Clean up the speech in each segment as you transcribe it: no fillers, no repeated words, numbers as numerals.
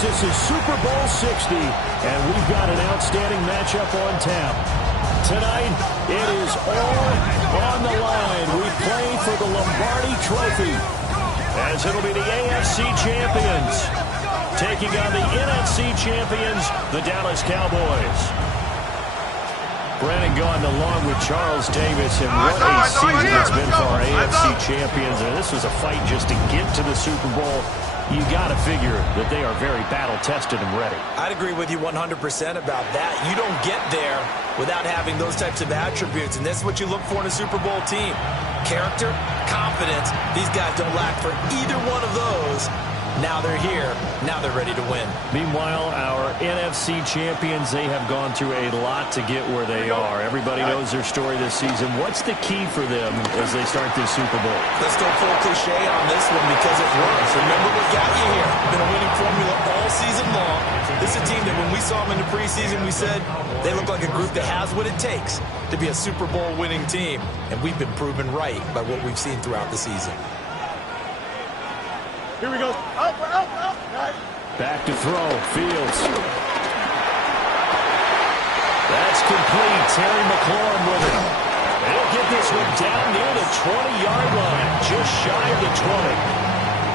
folks, this is Super Bowl 60, and we've got an outstanding matchup on tap. Tonight, it is all on the line. We play for the Lombardi Trophy, as it'll be the AFC champions taking on the NFC champions, the Dallas Cowboys. Brandon Gaudin along with Charles Davis, and what a season it's been for our AFC champions. And this was a fight just to get to the Super Bowl. You got to figure that they are very battle-tested and ready. I'd agree with you 100% about that. You don't get there without having those types of attributes, and that's what you look for in a Super Bowl team. Character, confidence. These guys don't lack for either one of those. Now they're here. Now they're ready to win. Meanwhile, our NFC champions, they have gone through a lot to get where they are. Everybody knows their story this season. What's the key for them as they start this Super Bowl? Let's go full cliche on this one because it works. Remember what got you here. Been a winning formula all season long. This is a team that when we saw them in the preseason, we said they look like a group that has what it takes to be a Super Bowl winning team. And we've been proven right by what we've seen throughout the season. Here we go. Up. Back to throw. Fields. That's complete. Terry McLaurin with it. He'll get this one down near the 20-yard line. Just shy of the 20.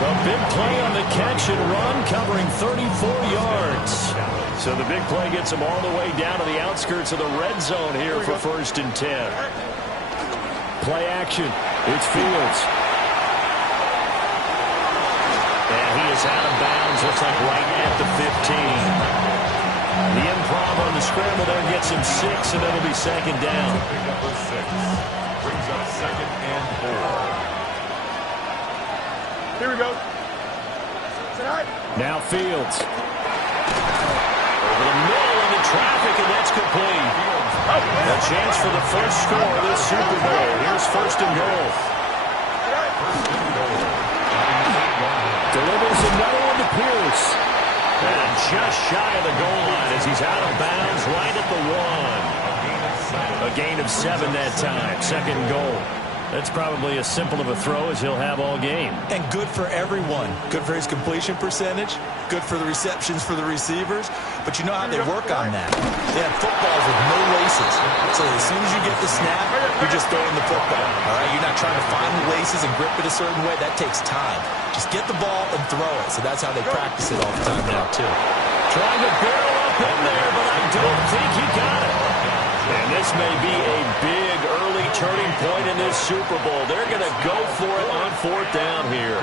A big play on the catch and run, covering 34 yards. So the big play gets him all the way down to the outskirts of the red zone here for 1st and 10. Play action. It's Fields. And he is out of bounds, looks like right at the 15. The improv on the scramble there gets him 6, and it'll be 2nd down. Number 6 brings up 2nd and 4. Here we go. Now Fields. Over the middle into traffic, and that's complete. A chance for the first score of this Super Bowl. Here's 1st and goal. Delivers another one to Pierce. And just shy of the goal line as he's out of bounds right at the 1. A gain of 7 that time. 2nd and goal. That's probably as simple of a throw as he'll have all game. And good for everyone. Good for his completion percentage. Good for the receptions for the receivers. But you know how they work on that. They have footballs with no laces. So as soon as you get the snap, you're just throwing the football. All right? You're not trying to find the laces and grip it a certain way. That takes time. Just get the ball and throw it. So that's how they practice it all the time now, too. Trying to barrel up in there, but I don't think he got it. And this may be a big early turning point in this Super Bowl. They're going to go for it on 4th down here.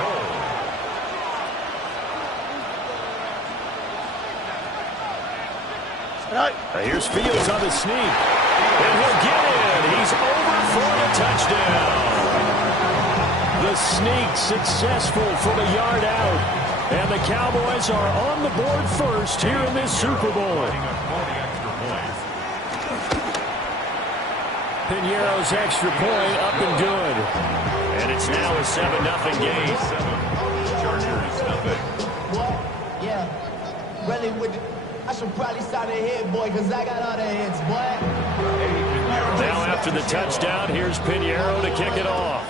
Here's Fields on the sneak. And he'll get in. He's over for the touchdown. The sneak successful from a yard out. And the Cowboys are on the board first here in this Super Bowl. Piñeiro's extra point up and good. And it's now a 7-0 game. Yeah, really would. I should probably start a hit, boy, because I got all the hits, boy. Now after the touchdown, here's Piñeiro to kick it off.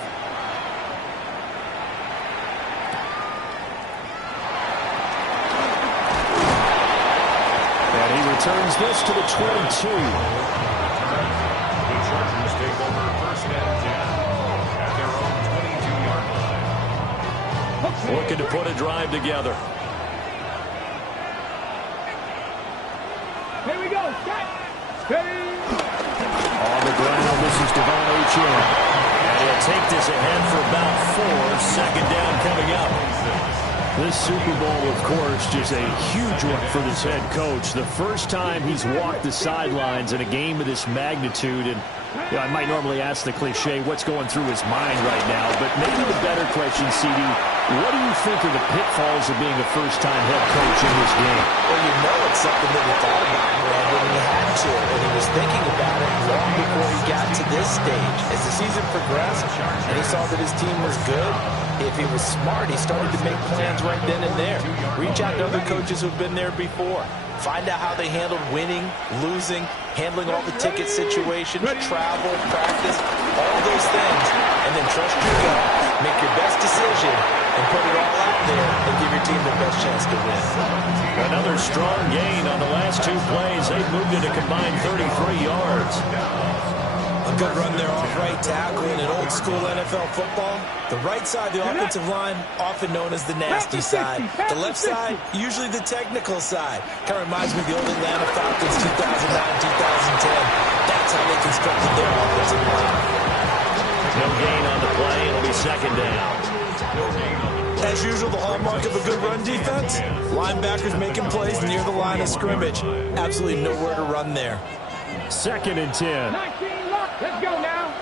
And he returns this to the 22. The Chargers take over 1st and 10 at their own 22-yard line. Looking to put a drive together. Here we go. Steady. On the ground, this is Devon Achane. And he'll take this ahead for about 4. 2nd down coming up. This Super Bowl, of course, just a huge one for this head coach. The first time he's walked the sidelines in a game of this magnitude. And you know, I might normally ask the cliche, what's going through his mind right now? But maybe the better question, CD, what do you think are the pitfalls of being a first-time head coach in this game? Well, you know it's something that he thought about, Brandon, and he had to, and he was thinking about it long before he got to this stage. As the season progressed, and he saw that his team was good, if he was smart, he started to make plans right then and there. Reach out to other coaches who've been there before. Find out how they handled winning, losing, handling all the ticket situations, travel, practice, all those things, and then trust your gut, make your best decision, and put it all out there and give your team the best chance to win. Another strong gain on the last 2 plays. They've moved it a combined 33 yards. A good run there off right tackle in an old-school NFL football. The right side, the offensive line, often known as the nasty side. The left side, usually the technical side. Kind of reminds me of the old Atlanta Falcons 2009-2010. That's how they constructed their offensive line. No gain on the play. It'll be second down. As usual, the hallmark of a good run defense, linebackers making plays near the line of scrimmage. Absolutely nowhere to run there. Second and 10. 19, lock. Let's go now.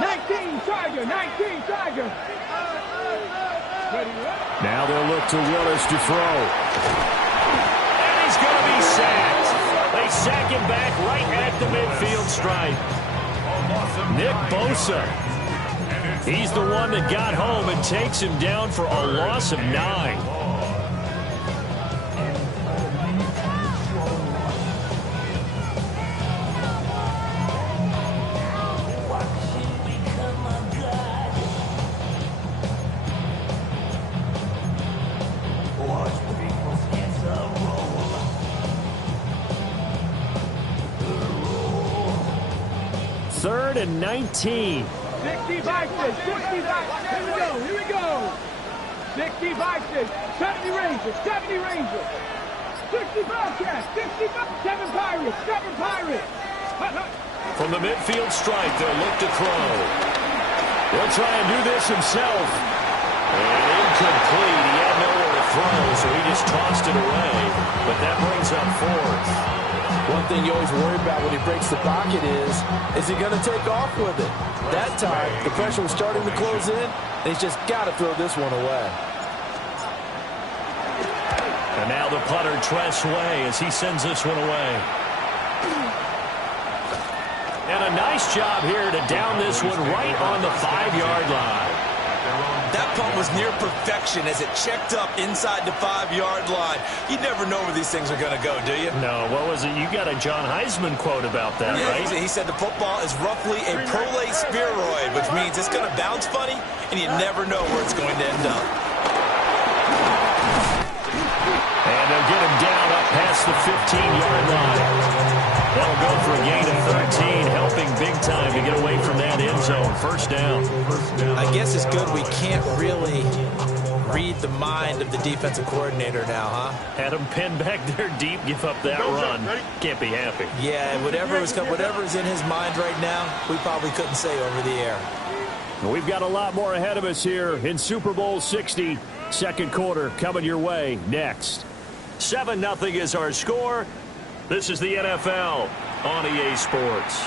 19, Tiger. 19, Tiger. Now they'll look to Willis to throw. And he's going to be sacked. They sack him back right at the midfield stripe. Nick Bosa. He's the one that got home and takes him down for a loss of 9. Third and 19. 60 Vikings. 60 Vikings. Here we go. 60 Vikings. 70 Rangers. 70 Rangers. 60 Bobcats. 7 Pirates. 7 Pirates. From the midfield stripe, they'll look to throw. He'll try and do this himself. And incomplete. He had nowhere to throw, so he just tossed it away. But that brings up 4th. One thing you always worry about when he breaks the pocket is he going to take off with it? That time, the pressure was starting to close in, and he's just got to throw this one away. And now the punter, Tress Way, as he sends this one away. And a nice job here to down this one right on the 5-yard line. That punt was near perfection as it checked up inside the 5-yard line. You never know where these things are going to go, do you? No, what was it? You got a John Heisman quote about that, yeah, right? He said the football is roughly a prolate spheroid, which means it's going to bounce funny, and you never know where it's going to end up. And they'll get him down up past the 15-yard line. That'll go for a gain of 13, helping big time to get away from that end zone. First down. I guess it's good we can't really read the mind of the defensive coordinator now, huh? Had him pinned back there deep, give up that run. Can't be happy. Yeah, whatever is in his mind right now, we probably couldn't say over the air. We've got a lot more ahead of us here in Super Bowl 60. Second quarter coming your way next. 7-0 is our score. This is the NFL on EA Sports.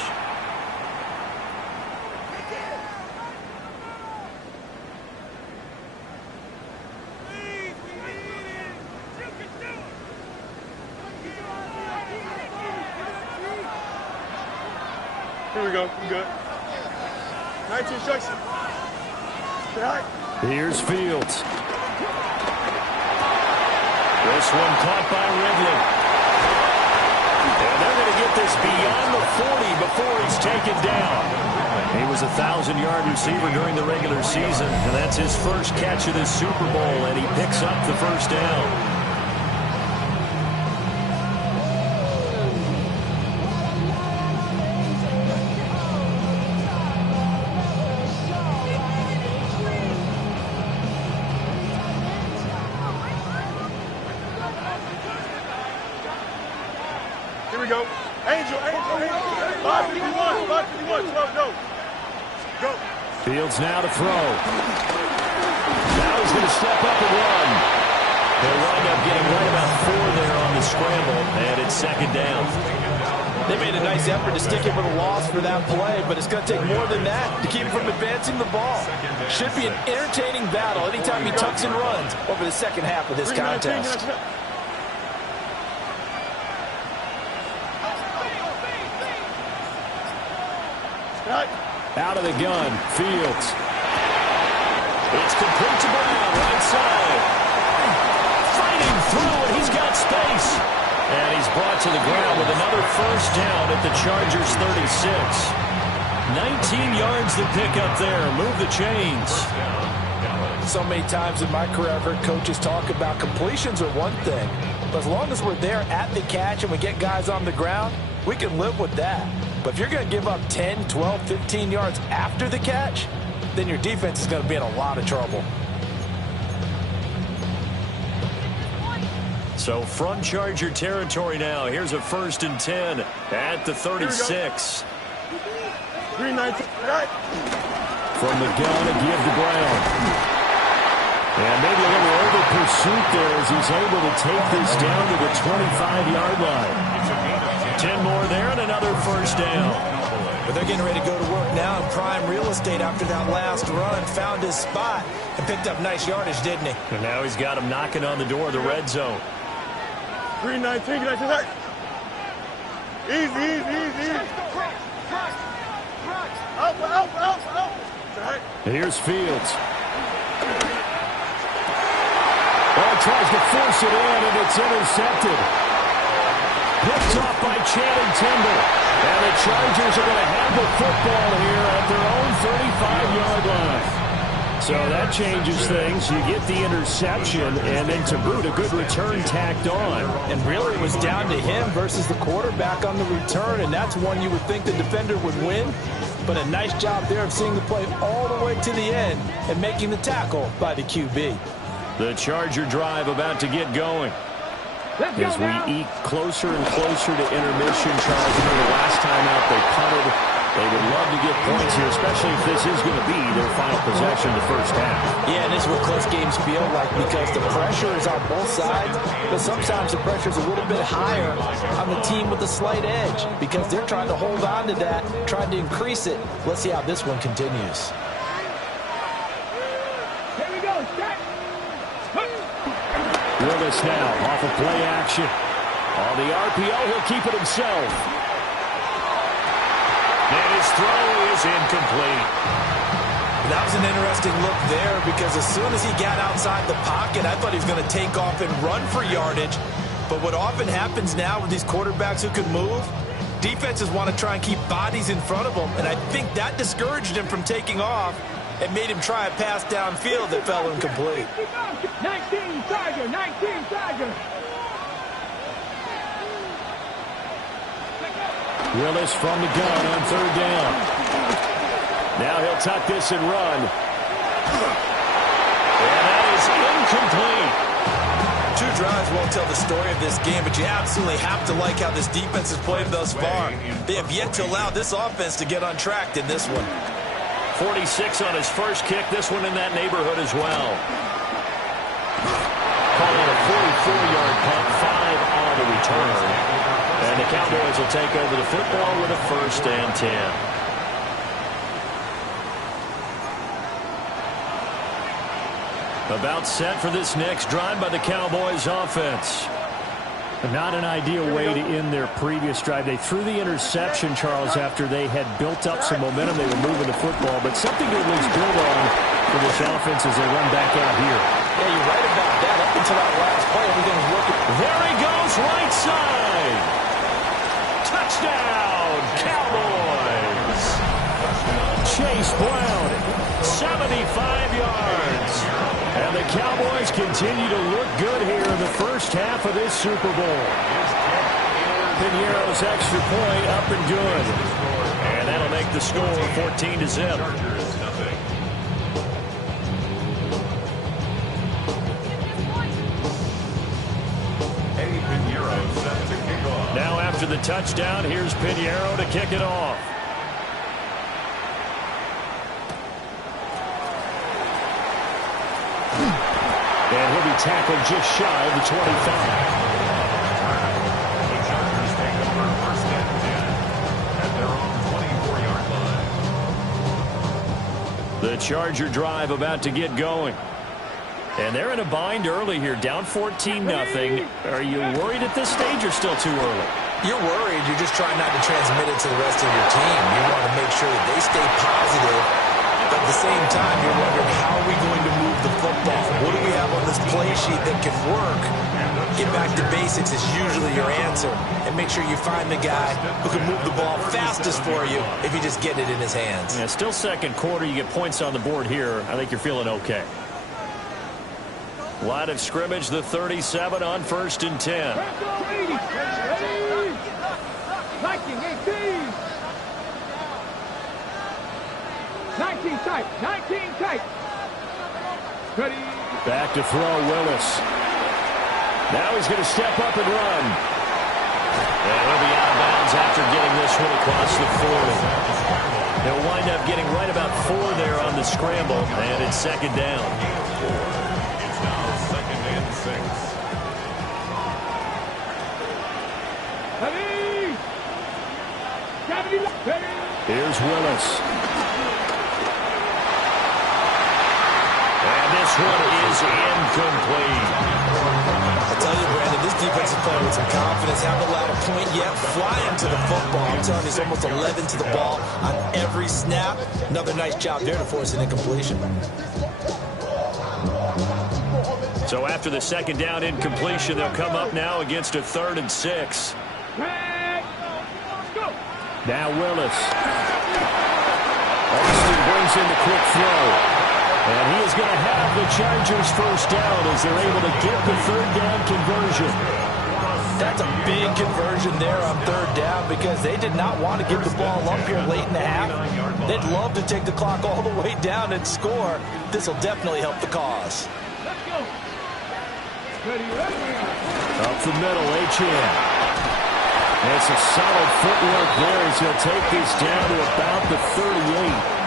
Here we go. I'm good. 19 strikes. Here's Fields. This one caught by Ridley. And they're going to get this beyond the 40 before he's taken down. He was a 1,000-yard receiver during the regular season, and that's his first catch of this Super Bowl, and he picks up the first down. Here we go. Angel. 551, 12, go. Fields now to throw. Now he's going to step up and run. They'll wind up getting right about 4 there on the scramble, and it's second down. They made a nice effort to stick him with a loss for that play, but it's going to take more than that to keep him from advancing the ball. Should be an entertaining battle anytime he tucks and runs over the second half of this contest. Out of the gun, Fields. It's complete to Brown, right side. Fighting through, and he's got space. And he's brought to the ground with another first down at the Chargers' 36. 19 yards to pick up there. Move the chains. so many times in my career I've heard coaches talk about completions are one thing, but as long as we're there at the catch and we get guys on the ground, we can live with that. But if you're going to give up 10, 12, 15 yards after the catch, then your defense is going to be in a lot of trouble. So from Charger territory now, here's a 1st and 10 at the 36. 3-19. From the gun, a give to Brown. And maybe a little over pursuit there as he's able to take this down to the 25-yard line. 10 more there and another 1st down. But they're getting ready to go to work now in prime real estate after that last run. Found his spot and picked up nice yardage, didn't he? And now he's got him knocking on the door of the red zone. 3-19. Easy. Up. And here's Fields. Tries to force it in, and it's intercepted. Picked off by Channing Tindall. And the Chargers are going to have the football here at their own 35-yard line. So that changes things. You get the interception, and then to boot, a good return tacked on. And really it was down to him versus the quarterback on the return, and that's one you would think the defender would win. But a nice job there of seeing the play all the way to the end and making the tackle by the QB. The Charger drive about to get going. As we eke closer and closer to intermission, Charles, you know, the last time out they punted. They would love to get points here, especially if this is going to be their final possession the first half. Yeah, and this is what close games feel like because the pressure is on both sides, but sometimes the pressure is a little bit higher on the team with a slight edge because they're trying to hold on to that, trying to increase it. Let's see how this one continues. Here we go, set. Willis now off of play action. On the RPO, he'll keep it himself. And his throw is incomplete. That was an interesting look there because as soon as he got outside the pocket, I thought he was going to take off and run for yardage. But what often happens now with these quarterbacks who can move, defenses want to try and keep bodies in front of them. And I think that discouraged him from taking off and made him try a pass downfield that fell incomplete. 19 Charger, 19 Charger. Willis from the gun on 3rd down. Now he'll tuck this and run. And that is incomplete. 2 drives won't tell the story of this game, but you absolutely have to like how this defense has played thus far. They have yet to allow this offense to get untracked in this one. 46 on his first kick. This one in that neighborhood as well. Calling a 44-yard punt, 5 on the return. And the Cowboys will take over the football with a 1st and 10. About set for this next drive by the Cowboys offense. Not an ideal way to end their previous drive. They threw the interception, Charles, after they had built up some momentum. They were moving the football, but something to at least build on for this offense as they run back out here. Yeah, you're right about that. Up until that last play, everything's working. There he goes, right side. Touchdown, Cowboys. Chase Brown, 75 yards. And the Cowboys continue to look good here in the first half of this Super Bowl. Piñeiro's extra point up and good. And that'll make the score 14-0. Now after the touchdown, here's Piñeiro to kick it off. And he'll be tackled just shy of the 25. The Chargers take over 1st and 10 at their own 24-yard line. The Charger drive about to get going. And they're in a bind early here, down 14-0. Are you worried at this stage or still too early? You're worried. You're just trying not to transmit it to the rest of your team. You want to make sure that they stay positive. But at the same time, you're wondering, how are we going to move the football? What do we have on this play sheet that can work? Get back to basics is usually your answer. And make sure you find the guy who can move the ball fastest for you if you just get it in his hands. Yeah, still second quarter. You get points on the board here. I think you're feeling okay. Line of scrimmage, the 37 on 1st and 10. 19 tight. 19 tight. Ready. Back to throw, Willis. Now he's going to step up and run. And he'll be out of bounds after getting this one across the 40. He'll wind up getting right about 4 there on the scramble, and it's 2nd down. It's now 2nd and 6. Ready. Ready. Here's Willis. And this one is incomplete. I tell you, Brandon, this defense is playing with some confidence. Haven't allowed a point yet. Flying to the football. I'm telling you, it's almost 11 to the ball on every snap. Another nice job there to force an incompletion. So after the 2nd down incompletion, they'll come up now against a 3rd and 6. Go. Now Willis. Austin brings in the quick throw. And he is going to have the Chargers 1st down as they're able to get the 3rd down conversion. That's a big conversion there on 3rd down because they did not want to give the ball up here late in the half. They'd love to take the clock all the way down and score. This will definitely help the cause. Let's go. Ready. Up the middle, Etienne. It's a solid footwork there as he'll take this down to about the 38.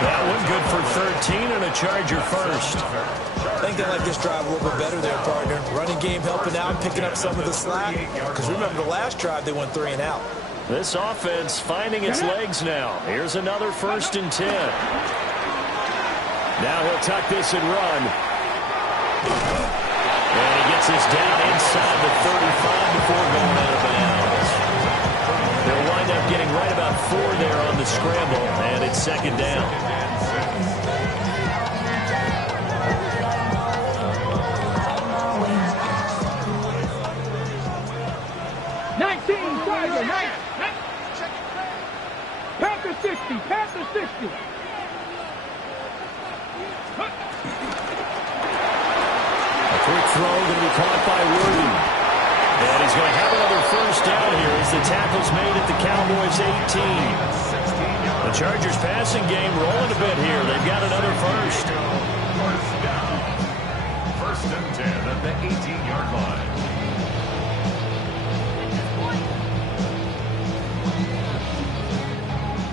That one good for 13 and a Charger 1st. I think they like this drive a little bit better there, partner. Running game helping out, picking up some of the slack. Because remember, the last drive they went 3 and out. This offense finding its legs now. Here's another 1st and 10. Now he'll tuck this and run. And he gets this down inside the 35 before going out of bounds. They'll wind up getting right about 4 there on the scramble, and it's 2nd down. 19 Tiger. Panther 60. Panther 60. A quick throw going to be caught by Worthy. And he's going to have another 1st down here as the tackle's made at the Cowboys 18. The Chargers passing game rolling a bit here. They've got another 1st. 1st down. 1st and 10 at the 18-yard line.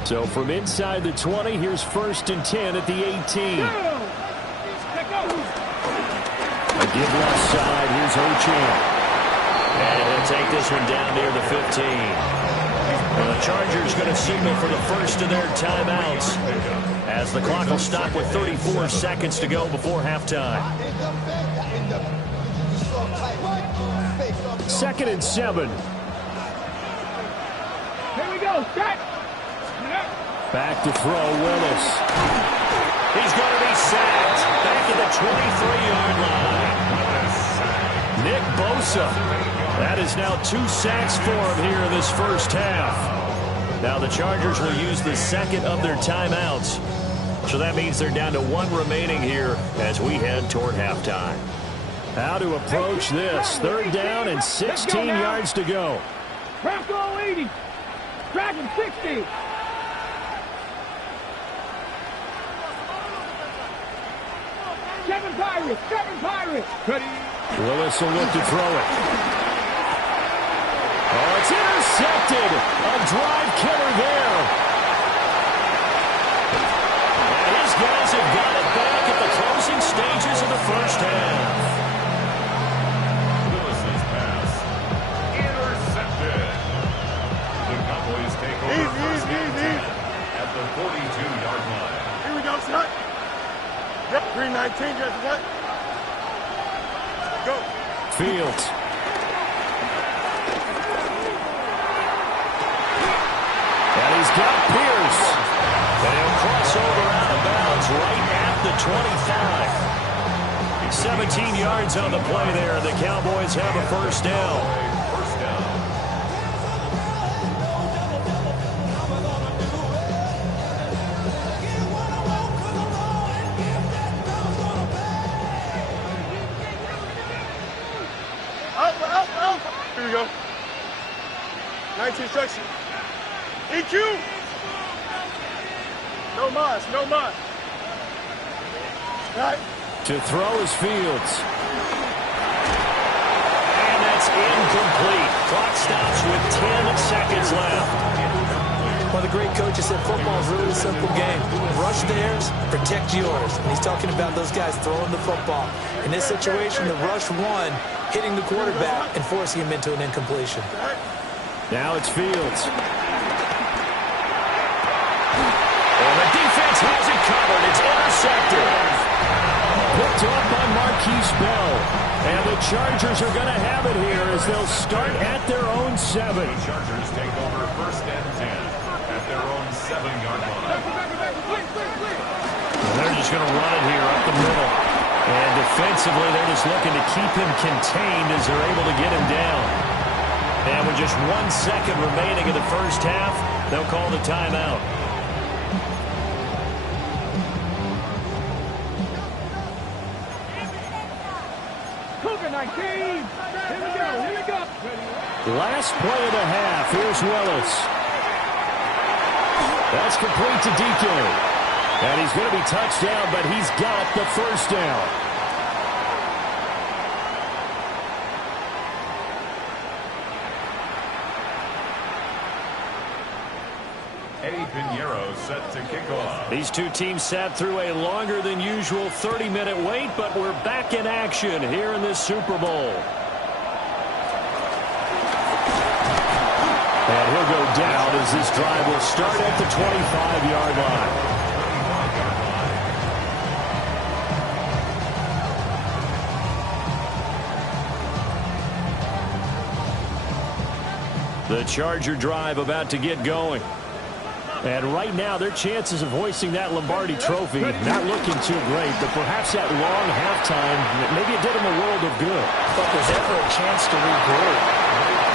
So from inside the 20, here's 1st and 10 at the 18. A give left side. Here's Ochan. And he'll take this one down near the 15. And the Chargers going to signal for the 1st of their timeouts as the clock will stop with 34 seconds to go before halftime. 2nd and 7. Here we go. Set. Back to throw, Willis. He's going to be sacked back at the 23-yard line. Nick Bosa. That is now 2 sacks for him here in this 1st half. Now the Chargers will use the 2nd of their timeouts. So that means they're down to 1 remaining here as we head toward halftime. How to approach this. 3rd down and 16 yards to go. Bronco 80. Dragon 60. Seven Pirates. Ready. Willis will look to throw it. Oh, it's intercepted. A drive killer there. And his guys have got it back at the closing stages of the 1st half. Willis's pass intercepted. The Cowboys take over 1st and 10 at the 42-yard line. Here we go, Scott. Yep, 319, just what? Go. Fields. And he's got Pierce. And he'll cross over out of bounds right at the 25. 17 yards on the play there. The Cowboys have a 1st down. 1st down. Here we go. 19 section. EQ. No mas, no mas. Right. To throw is Fields. And that's incomplete. Clock stops with 10 seconds left. One of the great coaches said football is really a simple game. Rush theirs, protect yours. And he's talking about those guys throwing the football. In this situation, the rush one, hitting the quarterback and forcing him into an incompletion. Now it's Fields. And the defense has it covered. It's intercepted. Picked up by Marquise Bell. And the Chargers are going to have it here as they'll start at their own 7. The Chargers take over 1st and 10 at their own 7-yard line. And they're just going to run it here up the middle. And defensively, they're just looking to keep him contained as they're able to get him down. And with just 1 second remaining in the first half, they'll call the timeout. Cougar 19. Here we go. Here we go. Last play of the half. Here's Willis. That's complete to DK. And he's going to be touched down, but he's got the first down. Eddie Pinheiro set to kick off. These two teams sat through a longer than usual 30-minute wait, but we're back in action here in this Super Bowl. And he'll go down as this drive will start at the 25-yard line. The Charger drive about to get going. And right now, their chances of hoisting that Lombardi trophy not looking too great, but perhaps that long halftime, maybe it did them a world of good. But there's ever a chance to regroup.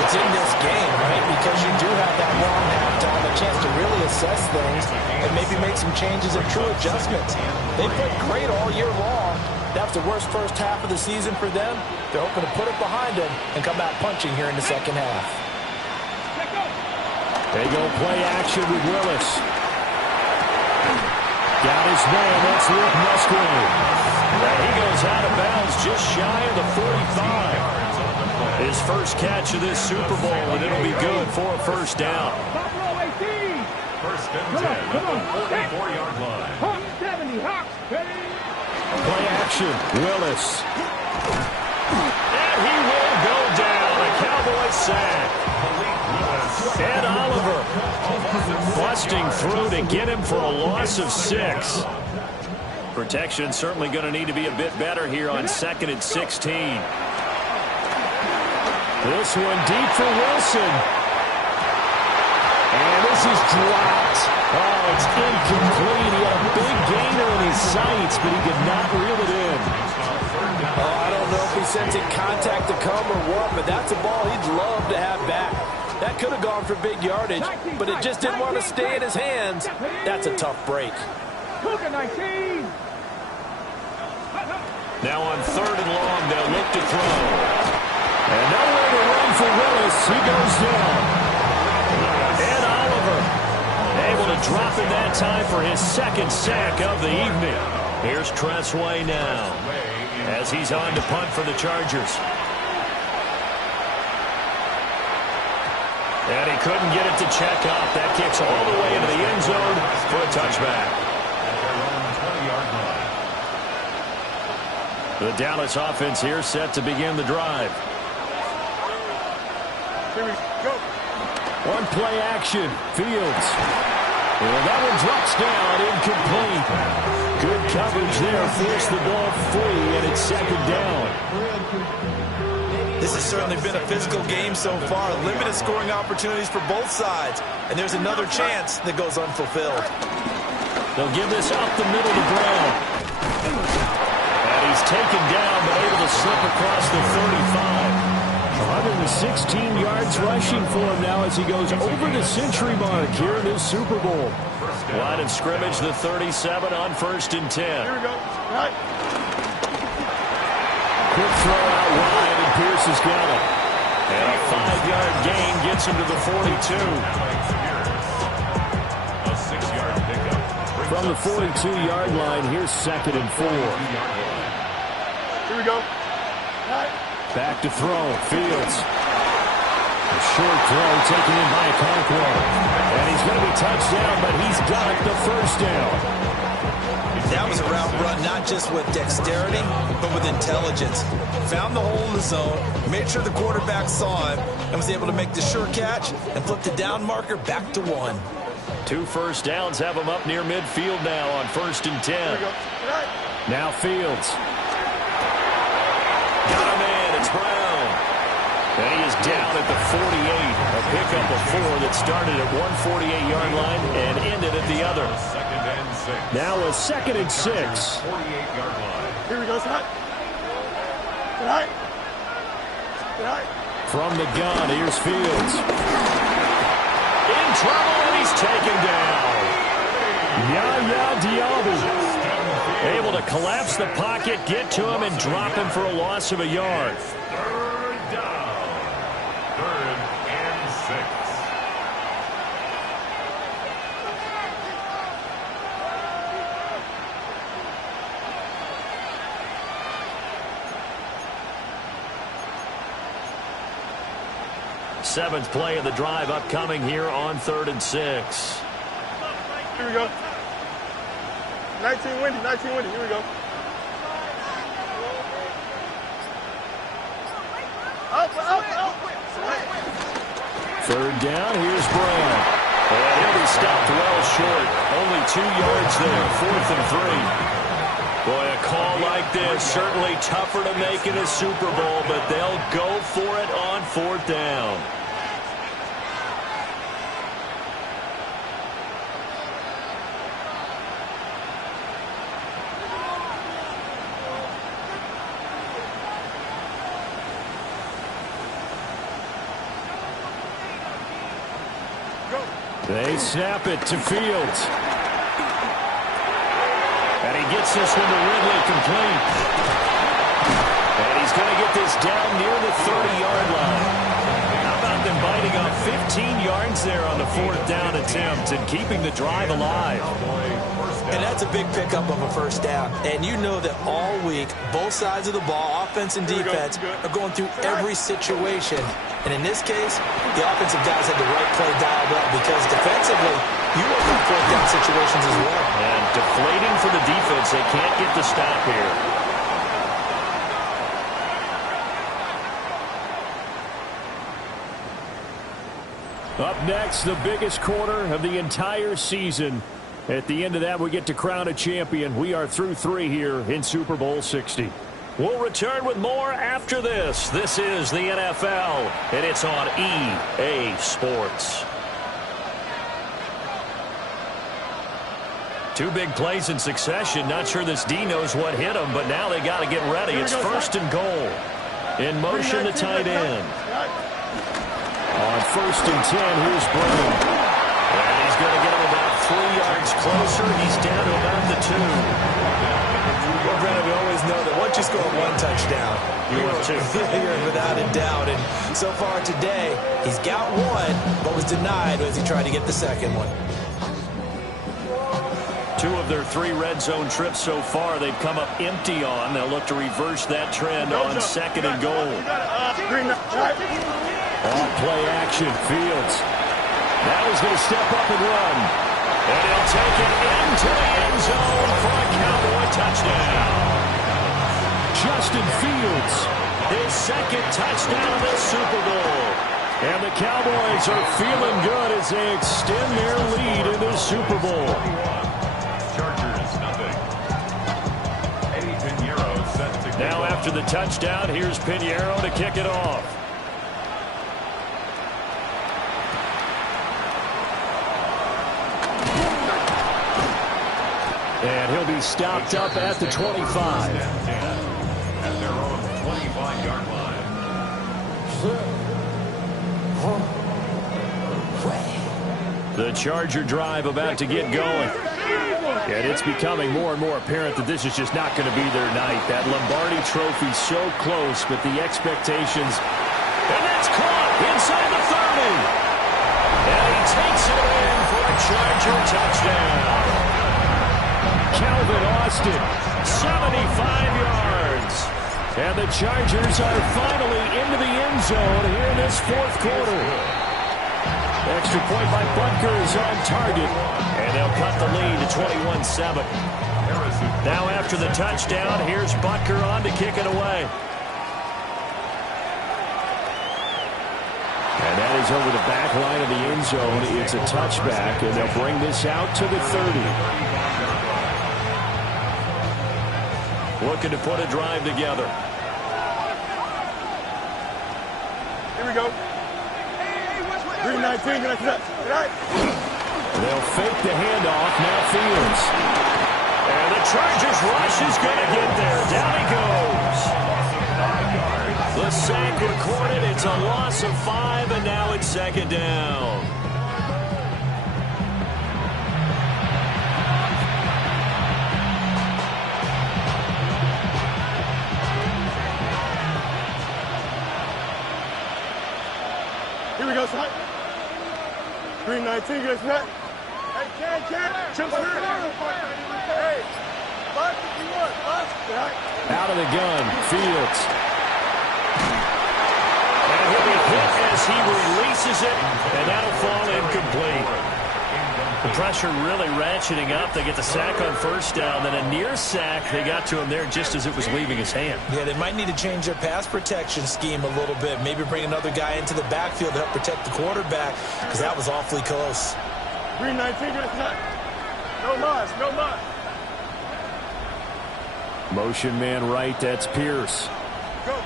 It's in this game, right? Because you do have that long halftime, a chance to really assess things and maybe make some changes and true adjustments. They played great all year long. That was the worst first half of the season for them. They're hoping to put it behind them and come out punching here in the second half. They go play action with Willis. Got his man. That's Luke Musgrave. And he goes out of bounds just shy of the 45. His first catch of this Super Bowl, and it'll be good for a first down. 1st and 10 at the 44-yard line. Hawks 70. Hawks. Play action. Willis. And he will go down. A Cowboy sack. And Oliver busting through to get him for a loss of 6. Protection certainly going to need to be a bit better here on 2nd and 16. This one deep for Wilson. And this is dropped. Oh, it's incomplete. He had a big gainer in his sights, but he could not reel it in. Oh, I don't know if he's sensing contact to come or what, but that's a ball he'd love to have back. That could have gone for big yardage, but it just didn't want to stay in his hands. That's a tough break. Cougar 19. Now on 3rd and long, they'll look to throw. And nowhere to run for Willis. He goes down. And Oliver able to drop in that time for his 2nd sack of the evening. Here's Tressway now as he's on to punt for the Chargers. And he couldn't get it to check up. That kicks all the way into the end zone for a touchback. The Dallas offense here set to begin the drive. Here we go. One play action. Fields. And that one drops down, incomplete. Good coverage there. Forced the ball free, and it's 2nd down. This has certainly been a physical game so far. Limited scoring opportunities for both sides. And there's another chance that goes unfulfilled. They'll give this up the middle to Brown. And he's taken down, but able to slip across the 35. 116 yards rushing for him now as he goes over the century mark here in this Super Bowl. Line of scrimmage, the 37 on 1st and 10. Here we go. Right. Quick throw out wide, and Pierce has got it. And a 5-yard gain gets him to the 42. A 6-yard pickup. From the 42-yard line, here's 2nd and 4. Here we go. Back to throw. Fields. A short throw taken in by Conquo. And he's going to be touched down, but he's got the first down. That was a route run not just with dexterity, but with intelligence. Found the hole in the zone, made sure the quarterback saw it, and was able to make the sure catch and flip the down marker back to 1. 2 first downs have him up near midfield now on 1st and 10. Now Fields. Got a man. It's Brown. And he is down at the 48. A pickup of 4 that started at 148-yard line and ended at the other. Now a 2nd and 6. 48-yard line. Here we go, Scott. From the gun, here's Fields. In trouble, and he's taken down. Yaya Diaby able to collapse the pocket, get to him, and drop him for a loss of a yard. 3rd down. 3rd and 6. Seventh play of the drive upcoming here on 3rd and 6. Here we go. 19 windy. Here we go. Up. 3rd down, here's Brown. And he'll be stopped well short. Only 2 yards there, 4th and 3. Boy, a call like this, certainly tougher to make in a Super Bowl, but they'll go for it on 4th down. They snap it to Fields. And he gets this one to Ridley complete. And he's going to get this down near the 30-yard line. How about them biting off 15 yards there on the 4th down attempt and keeping the drive alive? And that's a big pickup of a first down. And you know that all week, both sides of the ball, offense and defense, are going through every situation. And in this case, the offensive guys had the right play dialed up because defensively, you look at 4th down situations as well. And deflating for the defense. They can't get the stop here. Up next, the biggest quarter of the entire season. At the end of that, we get to crown a champion. We are through 3 here in Super Bowl 60. We'll return with more after this. This is the NFL, and it's on EA Sports. 2 big plays in succession. Not sure this D knows what hit him, but now they got to get ready. It's 1st and goal. In motion, the tight end. On 1st and 10, here's Brown. And he's going to get him about 3 yards closer. He's down to about the 2. Well, Brennan, we always know that once you score 1 touchdown, you're without a doubt. And so far today, he's got 1, but was denied as he tried to get the 2nd one. 2 of their 3 red zone trips so far, they've come up empty on. They'll look to reverse that trend on 2nd and goal. Off play action, Fields. Now he's going to step up and run. And he'll take it into the end zone for a Cowboy touchdown. Justin Fields, his 2nd touchdown of the Super Bowl. And the Cowboys are feeling good as they extend their lead in the Super Bowl. Chargers, nothing. Eddie Pinheiro set to Now after the touchdown, here's Pinheiro to kick it off. And he'll be stopped up at the 25. At their own 25-yard line. The Charger drive about to get going. And it's becoming more and more apparent that this is just not going to be their night. That Lombardi trophy so close, but the expectations. And that's close. Charger touchdown. Calvin Austin, 75 yards. And the Chargers are finally into the end zone here in this fourth quarter. Extra point by Butker is on target. And they'll cut the lead to 21-7. Now after the touchdown, here's Butker on to kick it away. And that is over the back line of the end zone. It's a touchback, and they'll bring this out to the 30. Looking to put a drive together. Here we go. 3-19. They'll fake the handoff. Now Fields. And the Chargers rush is going to get there. Down he goes. The sack recorded. It's a loss of 5, and now it's second down. Here we go, son. 3-19, get set. Hey, Ken. Jump here. Hey, Bus, if you want, Bus. Out of the gun, Fields. And he'll be hit as he releases it, and that'll fall incomplete. The pressure really ratcheting up. They get the sack on first down, then a near sack. They got to him there just as it was leaving his hand. Yeah, they might need to change their pass protection scheme a little bit. Maybe bring another guy into the backfield to help protect the quarterback, because that was awfully close. 3-19, get set. No loss. Motion man right, that's Pierce. Go.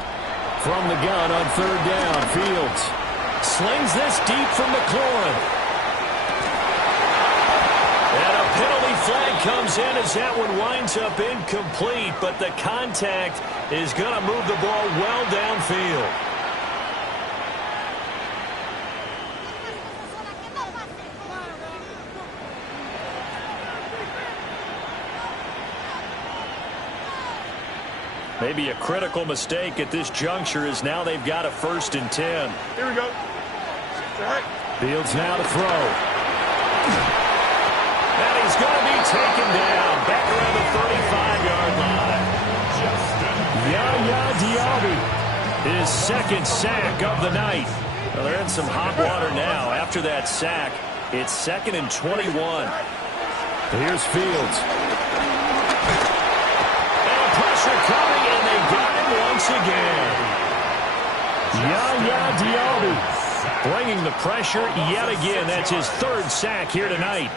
From the gun on third down, Fields slings this deep from McLaurin. And a penalty flag comes in as that one winds up incomplete, but the contact is going to move the ball well downfield. Maybe a critical mistake at this juncture is now they've got a 1st and 10. Here we go. Fields now to throw. And he's going to be taken down back around the 35-yard line. Yaya Diaby, his second sack of the night. Well, they're in some hot water now. After that sack, it's 2nd and 21. Here's Fields. And pressure coming, and they got him once again. Yaya Diaby bringing the pressure yet again. That's his 3rd sack here tonight.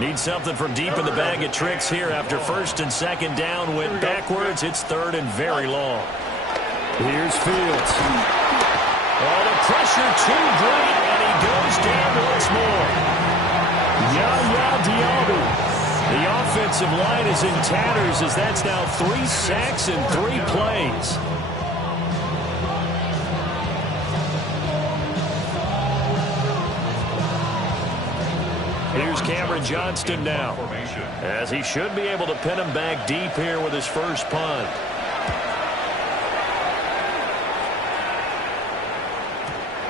Need something from deep in the bag of tricks here after 1st and 2nd down. Went backwards. It's 3rd and very long. Here's Fields. Oh, the pressure too great, and he goes down once more. Yaya Diaby. The offensive line is in tatters as that's now 3 sacks in 3 plays. Here's Cameron Johnston now, as he should be able to pin him back deep here with his first punt.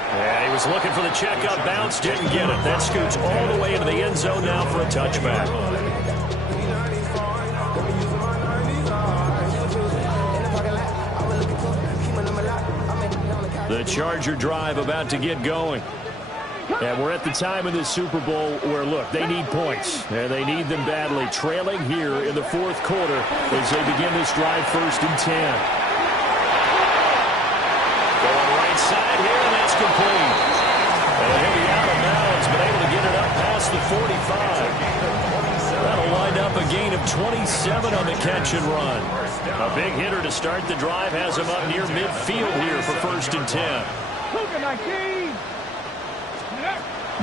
Yeah, he was looking for the checkup bounce, didn't get it. That scoots all the way into the end zone now for a touchback. The Charger drive about to get going. And we're at the time of this Super Bowl where, look, they need points. And they need them badly. Trailing here in the 4th quarter as they begin this drive 1st and 10. Going right side here, and that's complete. And he'll be out of bounds, but able to get it up past the 45. That'll wind up a gain of 27 on the catch and run. A big hitter to start the drive has him up near midfield here for 1st and 10.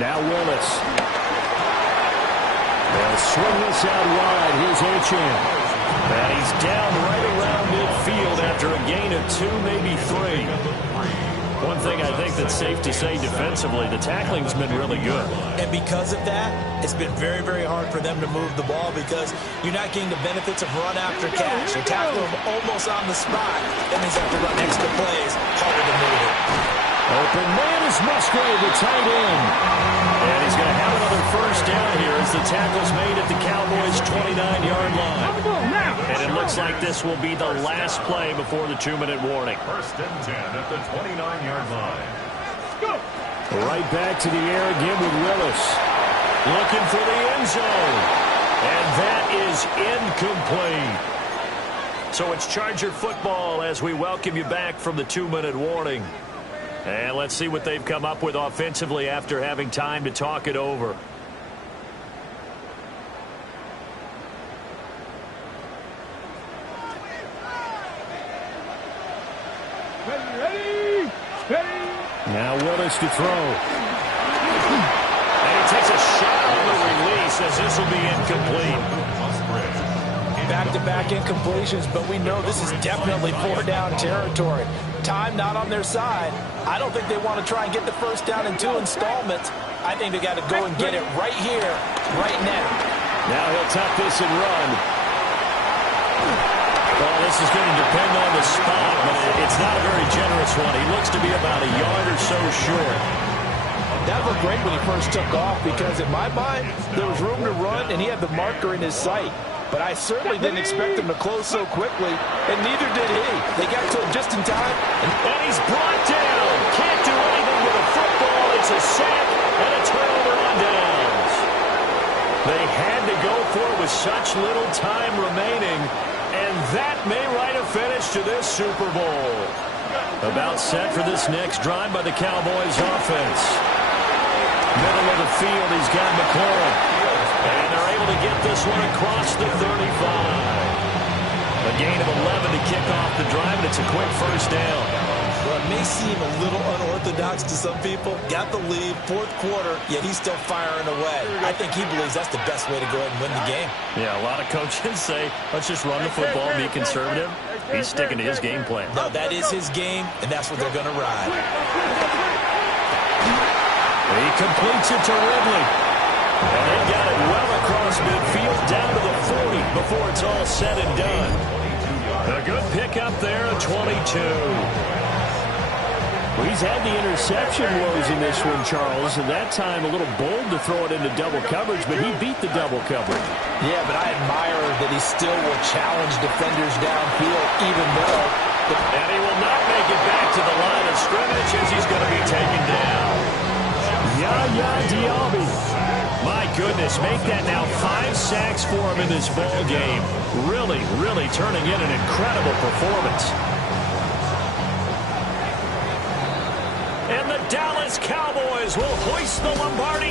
Now Willis. They'll swing this out wide. Here's Achane. And he's down right around midfield after a gain of 2, maybe 3. One thing I think that's safe to say defensively, the tackling's been really good. And because of that, it's been very, very hard for them to move the ball because you're not getting the benefits of run after catch. You tackle him almost on the spot, then he's have to run extra plays, harder to move it. Open man is Musgrave, the tight end. And he's going to have another first down here as the tackle's made at the Cowboys' 29-yard line. And it looks like this will be the last play before the 2-minute warning. First and 10 at the 29-yard line. Right back to the air again with Willis. Looking for the end zone. And that is incomplete. So it's Charger football as we welcome you back from the 2-minute warning. And let's see what they've come up with offensively after having time to talk it over. Ready. Now Willis to throw. And he takes a shot on the release as this will be incomplete. Back-to-back incompletions, but we know this is definitely 4-down territory. Time not on their side. I don't think they want to try and get the first down in 2 installments. I think they got to go and get it right here, right now. Now he'll tuck this and run. Well, this is going to depend on the spot, but it's not a very generous one. He looks to be about a yard or so short. That looked great when he first took off because, in my mind, there was room to run, and he had the marker in his sight. But I certainly didn't expect him to close so quickly, and neither did he. They got to him just in time. And he's brought down. Can't do anything with a football. It's a sack and a turnover on downs. They had to go for it with such little time remaining, and that may write a finish to this Super Bowl. About set for this next drive by the Cowboys offense. Middle of the field, he's got McLaurin. And they're able to get this one across the 35. A gain of 11 to kick off the drive, and it's a quick first down. Well, it may seem a little unorthodox to some people. Got the lead, 4th quarter, yet he's still firing away. I think he believes that's the best way to go ahead and win the game. Yeah, a lot of coaches say, let's just run the football and be conservative. He's sticking to his game plan. No, that is his game, and that's what they're going to ride. He completes it to Ridley. And they got it well across midfield down to the 40 before it's all said and done. A good pickup there, a 22. Well, he's had the interception woes in this one, Charles, and that time a little bold to throw it into double coverage, but he beat the double coverage. Yeah, but I admire that he still will challenge defenders downfield, even though... And he will not make it back to the line of scrimmage as he's going to be taken down. Yaya Diaby. My goodness, make that now 5 sacks for him in this ball game. Really, really turning in an incredible performance. And the Dallas Cowboys will hoist the Lombardi